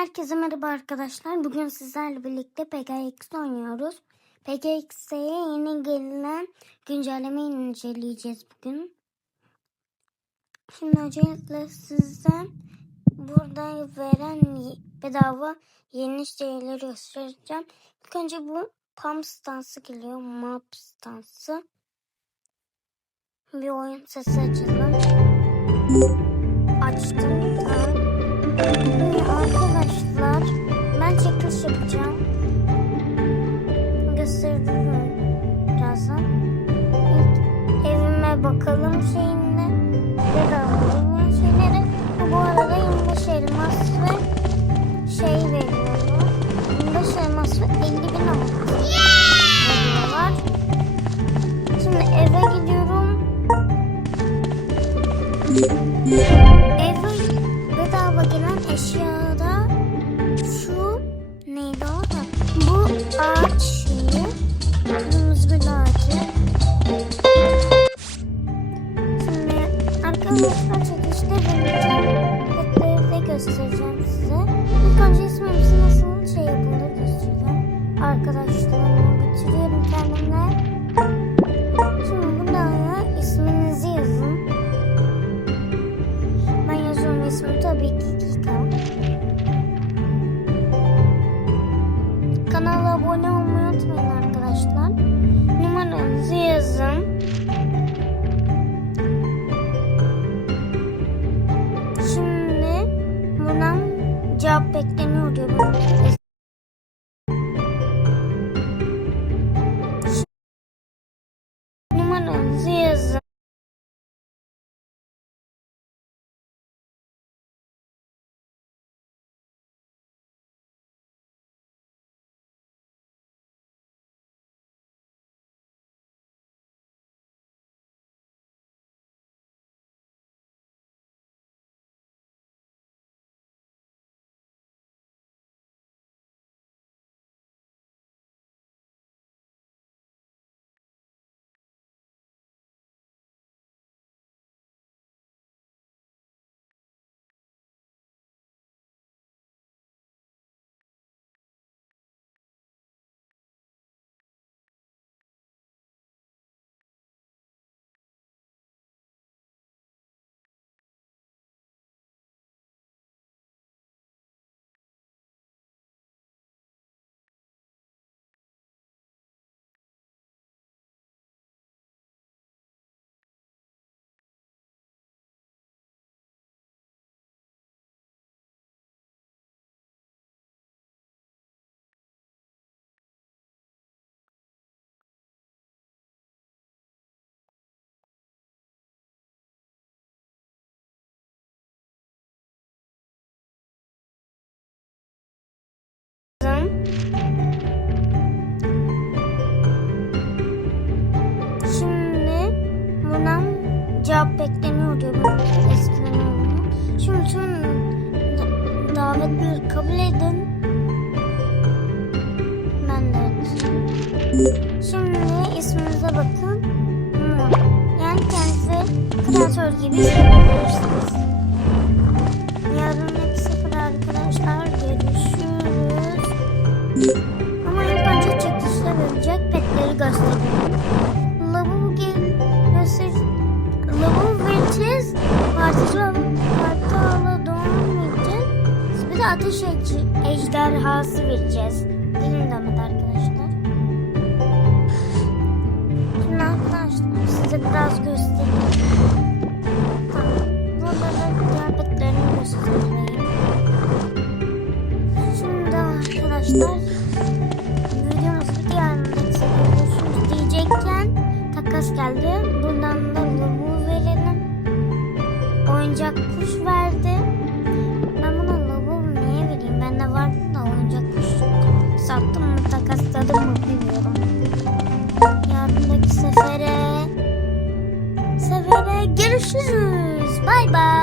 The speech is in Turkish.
Herkese merhaba arkadaşlar. Bugün sizlerle birlikte PKX oynuyoruz. PKX'e yeni gelen güncellemeyi inceleyeceğiz bugün. Şimdi öncelikle size burada veren bedava yeni şeyleri göstereceğim. İlk önce bu Pump stansı geliyor. Map stansı. Bir oyun sesi açalım. Açtım. Bakalım şeyinde. Bedava şeyleri. Bu arada 25 elmas ve şey veriyorlar. 25 elmas ve 50 bin elmas veriyorlar. Şimdi eve gidiyorum. Eve bedava gelen eşyada şu neydi o? Ha, Bu ağaç abone olmayı unutmayın arkadaşlar. Numaranızı yazın. Şimdi bundan cevap bekleniyor diyor. Cevap bekleniyor diyor bu eskiden. Şimdi tüm da- davetleri kabul edin. Ben de. Şimdi isminize bakın. Yani kendinizi kreatör gibi hissedebilirsiniz. Hatta doğum için bir de ateş ejderhası vereceğiz. Dilim demedi arkadaşlar. Şimdi arkadaşlar size biraz göstereyim. Burada da kıyafetlerini. Şimdi arkadaşlar videomuzun diğer anında diyecekken takas geldi. Buradan da oyuncak kuş verdi. Ben buna labubu niye vereyim? Bende vardı da oyuncak kuş sattım mı takasladım mı bilmiyorum. Yarındaki sefere sefere görüşürüz. Bay bay.